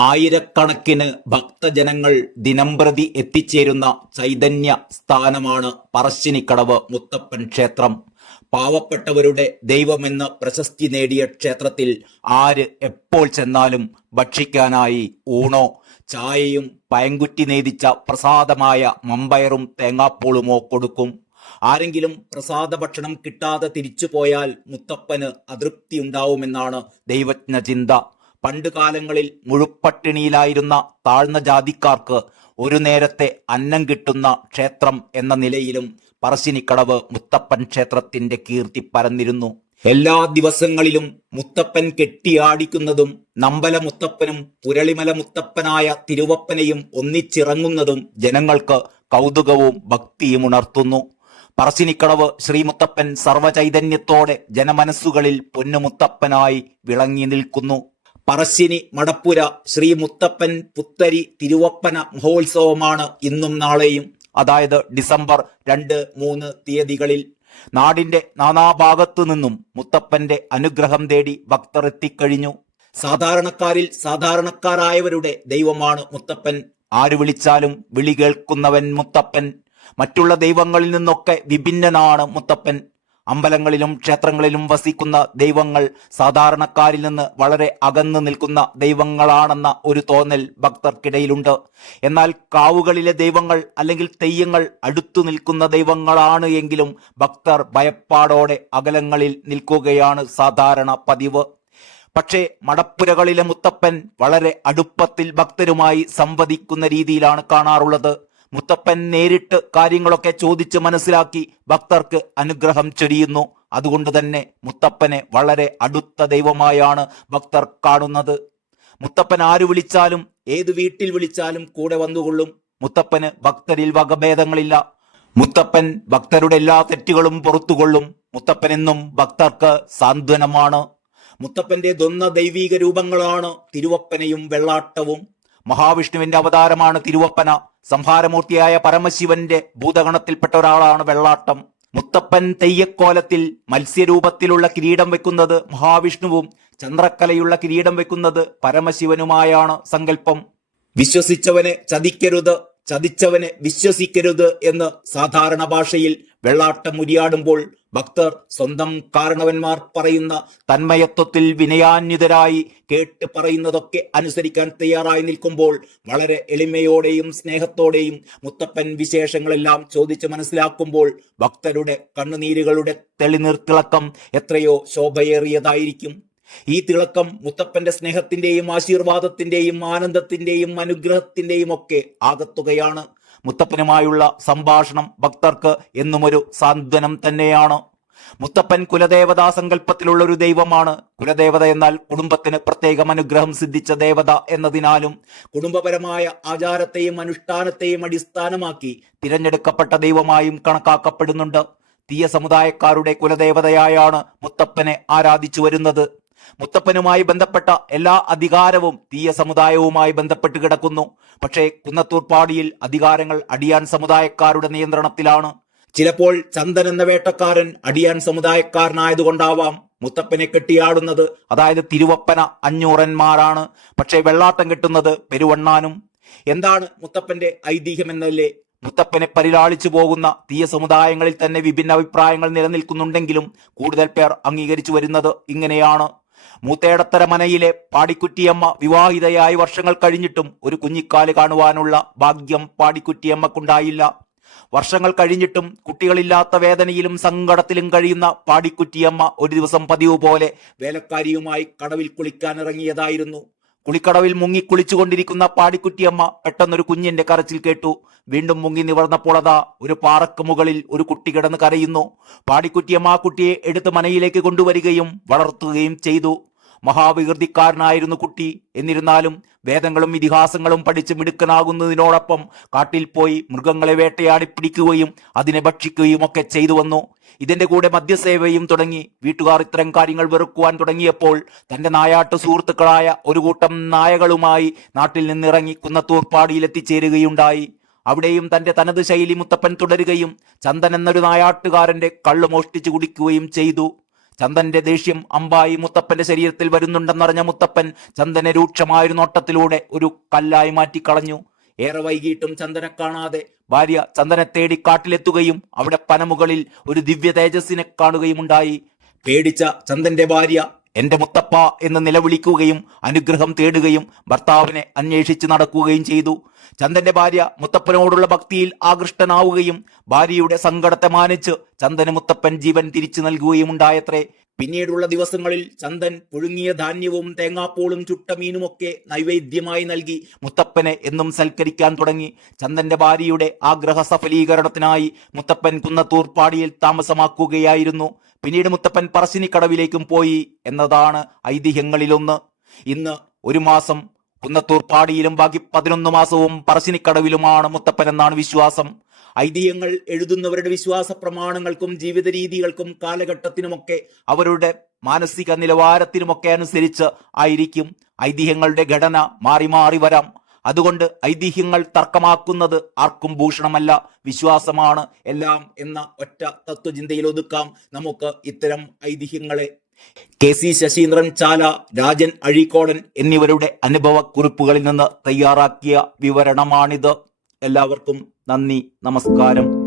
ആയിരക്കണക്കിന് ഭക്തജനങ്ങൾ ദിനംപ്രതി എത്തിച്ചേരുന്ന ചൈതന്യ സ്ഥാനമാണ് പറശ്ശിനിക്കടവ് മുത്തപ്പൻ ക്ഷേത്രം. പാവപ്പെട്ടവരുടെ ദൈവമെന്ന് പ്രശസ്തി നേടിയ ക്ഷേത്രത്തിൽ ആര് എപ്പോൾ ചെന്നാലും ഭക്ഷിക്കാനായി ഊണോ ചായയും പയങ്കുറ്റി നേദിച്ച പ്രസാദമായ മമ്പയറും തേങ്ങാപ്പൂളുമോ കൊടുക്കും. ആരെങ്കിലും പ്രസാദ ഭക്ഷണം കിട്ടാതെ തിരിച്ചുപോയാൽ മുത്തപ്പന് അതൃപ്തിയുണ്ടാവുമെന്നാണ് ദൈവജ്ഞ ചിന്ത. പണ്ടുകാലങ്ങളിൽ മുഴുപ്പട്ടിണിയിലായിരുന്ന താഴ്ന്ന ജാതിക്കാർക്ക് ഒരു നേരത്തെ അന്നം കിട്ടുന്ന ക്ഷേത്രം എന്ന നിലയിലും പറശ്ശിനിക്കടവ് മുത്തപ്പൻ ക്ഷേത്രത്തിന്റെ കീർത്തി പരന്നിരുന്നു. എല്ലാ ദിവസങ്ങളിലും മുത്തപ്പൻ കെട്ടിയാടിക്കുന്നതും നമ്പല മുത്തപ്പനും പുരളിമല മുത്തപ്പനായ തിരുവപ്പനെയും ഒന്നിച്ചിറങ്ങുന്നതും ജനങ്ങൾക്ക് കൗതുകവും ഭക്തിയും ഉണർത്തുന്നു. പറശ്ശിനിക്കടവ് ശ്രീമുത്തപ്പൻ സർവചൈതന്യത്തോടെ ജനമനസ്സുകളിൽ പൊന്നുമുത്തപ്പനായി വിളങ്ങി നിൽക്കുന്നു. പറശ്ശിനി മടപ്പുര ശ്രീ മുത്തപ്പൻ പുത്തരി തിരുവപ്പന മഹോത്സവമാണ് ഇന്നും നാളെയും, അതായത് ഡിസംബർ 2-3 തീയതികളിൽ. നാടിന്റെ നാനാഭാഗത്തു നിന്നും മുത്തപ്പന്റെ അനുഗ്രഹം തേടി ഭക്തർ എത്തിക്കഴിഞ്ഞു. സാധാരണക്കാരിൽ സാധാരണക്കാരായവരുടെ ദൈവമാണ് മുത്തപ്പൻ. ആര് വിളിച്ചാലും വിളി കേൾക്കുന്നവൻ മുത്തപ്പൻ. മറ്റുള്ള ദൈവങ്ങളിൽ നിന്നൊക്കെ വിഭിന്നനാണ് മുത്തപ്പൻ. അമ്പലങ്ങളിലും ക്ഷേത്രങ്ങളിലും വസിക്കുന്ന ദൈവങ്ങൾ സാധാരണക്കാരിൽ നിന്ന് വളരെ അകന്നു നിൽക്കുന്ന ദൈവങ്ങളാണെന്ന ഒരു തോന്നൽ ഭക്തർക്കിടയിലുണ്ട്. എന്നാൽ കാവുകളിലെ ദൈവങ്ങൾ അല്ലെങ്കിൽ തെയ്യങ്ങൾ അടുത്തു നിൽക്കുന്ന ദൈവങ്ങളാണ് എങ്കിലും ഭക്തർ ഭയപ്പാടോടെ അകലങ്ങളിൽ നിൽക്കുകയാണ് സാധാരണ പതിവ്. പക്ഷേ മടപ്പുരകളിലെ മുത്തപ്പൻ വളരെ അടുപ്പത്തിൽ ഭക്തരുമായി സംവദിക്കുന്ന രീതിയിലാണ് കാണാറുള്ളത്. മുത്തപ്പൻ നേരിട്ട് കാര്യങ്ങളൊക്കെ ചോദിച്ച് മനസ്സിലാക്കി ഭക്തർക്ക് അനുഗ്രഹം ചൊരിയുന്നു. അതുകൊണ്ട് തന്നെ മുത്തപ്പനെ വളരെ അടുത്ത ദൈവമായാണ് ഭക്തർ കാണുന്നത്. മുത്തപ്പൻ ആര് വിളിച്ചാലും ഏത് വീട്ടിൽ വിളിച്ചാലും കൂടെ വന്നുകൊള്ളും. മുത്തപ്പന് ഭക്തരിൽ വകഭേദങ്ങളില്ല. മുത്തപ്പൻ ഭക്തരുടെ എല്ലാ തെറ്റുകളും പുറത്തുകൊള്ളും. മുത്തപ്പൻ എന്നും ഭക്തർക്ക് സാന്ത്വനമാണ്. മുത്തപ്പന്റെ ദൈവീക രൂപങ്ങളാണ് തിരുവപ്പനയും വെള്ളാട്ടവും. മഹാവിഷ്ണുവിന്റെ അവതാരമാണ് തിരുവപ്പന. സംഹാരമൂർത്തിയായ പരമശിവന്റെ ഭൂതഗണത്തിൽപ്പെട്ട ഒരാളാണ് വെള്ളാട്ടം. മുത്തപ്പൻ തെയ്യക്കോലത്തിൽ മത്സ്യരൂപത്തിലുള്ള കിരീടം വെക്കുന്നത് മഹാവിഷ്ണുവും ചന്ദ്രക്കലയുള്ള കിരീടം വെക്കുന്നത് പരമശിവനുമായാണ് സങ്കല്പം. വിശ്വസിച്ചവനെ ചതിക്കരുത്, ചതിച്ചവനെ വിശ്വസിക്കരുത് എന്ന് സാധാരണ ഭാഷയിൽ വെള്ളാട്ടം ഉരിയാടുമ്പോൾ ഭക്തർ സ്വന്തം കാരണവന്മാർ പറയുന്ന തന്മയത്വത്തിൽ വിനയാന്വിതരായി കേട്ട് പറയുന്നതൊക്കെ അനുസരിക്കാൻ തയ്യാറായി നിൽക്കുമ്പോൾ വളരെ എളിമയോടെയും സ്നേഹത്തോടെയും മുത്തപ്പൻ വിശേഷങ്ങളെല്ലാം ചോദിച്ച് മനസ്സിലാക്കുമ്പോൾ ഭക്തരുടെ കണ്ണുനീരുകളുടെ തെളിനീർത്തിളക്കം എത്രയോ ശോഭയേറിയതായിരിക്കും. ഈ തിളക്കം മുത്തപ്പന്റെ സ്നേഹത്തിന്റെയും ആശീർവാദത്തിന്റെയും ആനന്ദത്തിന്റെയും അനുഗ്രഹത്തിന്റെയും ഒക്കെ ആകത്തുകയാണ്. മുത്തപ്പനുമായുള്ള സംഭാഷണം ഭക്തർക്ക് എന്നുമൊരു സാന്ത്വനം തന്നെയാണ്. മുത്തപ്പൻ കുലദേവതാ സങ്കല്പത്തിലുള്ള ഒരു ദൈവമാണ്. കുലദേവത എന്നാൽ കുടുംബത്തിന് പ്രത്യേകം അനുഗ്രഹം സിദ്ധിച്ച ദേവത എന്നതിനാലും കുടുംബപരമായ ആചാരത്തെയും അനുഷ്ഠാനത്തെയും അടിസ്ഥാനമാക്കി തിരഞ്ഞെടുക്കപ്പെട്ട ദൈവമായും കണക്കാക്കപ്പെടുന്നുണ്ട്. തീയ സമുദായക്കാരുടെ കുലദേവതയായാണ് മുത്തപ്പനെ ആരാധിച്ചു വരുന്നത്. മുത്തപ്പനുമായി ബന്ധപ്പെട്ട എല്ലാ അധികാരവും തീയ സമുദായവുമായി ബന്ധപ്പെട്ട് കിടക്കുന്നു. പക്ഷേ കുന്നത്തൂർപ്പാടിയിൽ അധികാരങ്ങൾ അടിയാൻ സമുദായക്കാരുടെ നിയന്ത്രണത്തിലാണ്. ചിലപ്പോൾ ചന്ദൻ എന്ന വേട്ടക്കാരൻ അടിയാൻ സമുദായക്കാരനായതുകൊണ്ടാവാം മുത്തപ്പനെ കെട്ടിയാടുന്നത്, അതായത് തിരുവപ്പന അഞ്ഞൂറന്മാരാണ്. പക്ഷേ വെള്ളാട്ടം കെട്ടുന്നത് പെരുവണ്ണാനും. എന്താണ് മുത്തപ്പന്റെ ഐതിഹ്യമെന്നല്ലേ? മുത്തപ്പനെ പരിലാളിച്ചു പോകുന്ന തീയ സമുദായങ്ങളിൽ തന്നെ വിഭിന്ന അഭിപ്രായങ്ങൾ നിലനിൽക്കുന്നുണ്ടെങ്കിലും കൂടുതൽ പേർ അംഗീകരിച്ചു വരുന്നത് ഇങ്ങനെയാണ്. മൂത്തേടത്തര മനയിലെ പാടിക്കുറ്റിയമ്മ വിവാഹിതയായി വർഷങ്ങൾ കഴിഞ്ഞിട്ടും ഒരു കുഞ്ഞിക്കാല് കാണുവാനുള്ള ഭാഗ്യം പാടിക്കുറ്റിയമ്മക്കുണ്ടായില്ല. വർഷങ്ങൾ കഴിഞ്ഞിട്ടും കുട്ടികളില്ലാത്ത വേദനയിലും സങ്കടത്തിലും കഴിയുന്ന പാടിക്കുറ്റിയമ്മ ഒരു ദിവസം പതിവ് പോലെ വേലക്കാരിയുമായി കടവിൽ കുളിക്കാനിറങ്ങിയതായിരുന്നു. കുളിക്കടവിൽ മുങ്ങി കുളിച്ചുകൊണ്ടിരിക്കുന്ന പാടിക്കുറ്റിയമ്മ പെട്ടെന്നൊരു കുഞ്ഞിന്റെ കരച്ചിൽ കേട്ടു. വീണ്ടും മുങ്ങി നിവർന്നപ്പോൾ അതാ ഒരു പാറക്ക് മുകളിൽ ഒരു കുട്ടി കിടന്ന് കരയുന്നു. പാടിക്കുറ്റിയമ്മ ആ കുട്ടിയെ എടുത്ത് മനയിലേക്ക് കൊണ്ടുവരികയും വളർത്തുകയും ചെയ്തു. മഹാവികൃതിക്കാരനായിരുന്നു കുട്ടി. എന്നിരുന്നാലും വേദങ്ങളും ഇതിഹാസങ്ങളും പഠിച്ച് മിടുക്കനാകുന്നതിനോടൊപ്പം കാട്ടിൽ പോയി മൃഗങ്ങളെ വേട്ടയാടി പിടിക്കുകയും അതിനെ ഭക്ഷിക്കുകയും ഒക്കെ ചെയ്തു വന്നു. ഇതിന്റെ കൂടെ മദ്യസേവയും തുടങ്ങി. വീട്ടുകാർ ഇത്തരം കാര്യങ്ങൾ വെറുക്കുവാൻ തുടങ്ങിയപ്പോൾ തന്റെ നായാട്ടു സുഹൃത്തുക്കളായ ഒരു കൂട്ടം നായകളുമായി നാട്ടിൽ നിന്നിറങ്ങി കുന്നത്തൂർപ്പാടിയിൽ എത്തിച്ചേരുകയുണ്ടായി. അവിടെയും തന്റെ തനത് ശൈലി മുത്തപ്പൻ തുടരുകയും ചന്ദൻ എന്നൊരു നായാട്ടുകാരന്റെ കള്ളു മോഷ്ടിച്ചു കുടിക്കുകയും ചെയ്തു. ചന്ദന്റെ ദേഷ്യം അമ്പായി മുത്തപ്പന്റെ ശരീരത്തിൽ വരുന്നുണ്ടെന്നറിഞ്ഞ മുത്തപ്പൻ ചന്ദനെ രൂക്ഷമായൊരു നോട്ടത്തിലൂടെ ഒരു കല്ലായി മാറ്റിക്കളഞ്ഞു. ഏറെ വൈകിട്ടും ചന്ദനെ കാണാതെ ഭാര്യ ചന്ദനെ തേടി കാട്ടിലെത്തുകയും അവിടെ പനമുകളിൽ ഒരു ദിവ്യ തേജസ്സിനെ കാണുകയുമുണ്ടായി. പേടിച്ച ചന്ദന്റെ ഭാര്യ എന്റെ മുത്തപ്പ എന്ന് നിലവിളിക്കുകയും അനുഗ്രഹം തേടുകയും ഭർത്താവിനെ അന്വേഷിച്ച് നടക്കുകയും ചെയ്തു. ചന്ദന്റെ ഭാര്യ മുത്തപ്പനോടുള്ള ഭക്തിയിൽ ആകൃഷ്ടനാവുകയും ഭാര്യയുടെ സങ്കടത്തെ മാനിച്ച് ചന്ദന് മുത്തപ്പൻ ജീവൻ തിരിച്ചു നൽകുകയും ഉണ്ടായത്രേ. പിന്നീടുള്ള ദിവസങ്ങളിൽ ചന്ദൻ പുഴുങ്ങിയ ധാന്യവും തേങ്ങാപ്പൂളും ചുട്ട മീനുമൊക്കെ നൈവേദ്യമായി നൽകി മുത്തപ്പനെ എന്നും സൽക്കരിക്കാൻ തുടങ്ങി. ചന്ദന്റെ ഭാര്യയുടെ ആഗ്രഹ സഫലീകരണത്തിനായി മുത്തപ്പൻ കുന്നത്തൂർ പാടിയിൽ താമസമാക്കുകയായിരുന്നു. പിന്നീട് മുത്തപ്പൻ പറശ്ശിനിക്കടവിലേക്കും പോയി എന്നതാണ് ഐതിഹ്യങ്ങളിലൊന്ന്. ഇന്ന് 1 മാസം കുന്നത്തൂർ പാടിയിലും ബാക്കി 11 മാസവും പറശ്ശിനിക്കടവിലുമാണ് മുത്തപ്പൻ എന്നാണ് വിശ്വാസം. ഐതിഹ്യങ്ങൾ എഴുതുന്നവരുടെ വിശ്വാസ പ്രമാണങ്ങൾക്കും ജീവിത രീതികൾക്കും കാലഘട്ടത്തിനുമൊക്കെ അവരുടെ മാനസിക നിലവാരത്തിനുമൊക്കെ അനുസരിച്ച് ആയിരിക്കും ഐതിഹ്യങ്ങളുടെ ഘടന മാറി മാറി വരാം. അതുകൊണ്ട് ഐതിഹ്യങ്ങൾ തർക്കമാക്കുന്നത് ആർക്കും ഭൂഷണമല്ല, വിശ്വാസമാണ് എല്ലാം എന്ന ഒറ്റ തത്വചിന്തയിൽ ഒതുക്കാം നമുക്ക് ഇത്തരം ഐതിഹ്യങ്ങളെ. KC ശശീന്ദ്രൻ ചാല, രാജൻ അഴീക്കോടൻ എന്നിവരുടെ അനുഭവ കുറിപ്പുകളിൽ നിന്ന് തയ്യാറാക്കിയ വിവരണമാണിത്. എല്ലാവർക്കും നന്ദി, നമസ്കാരം.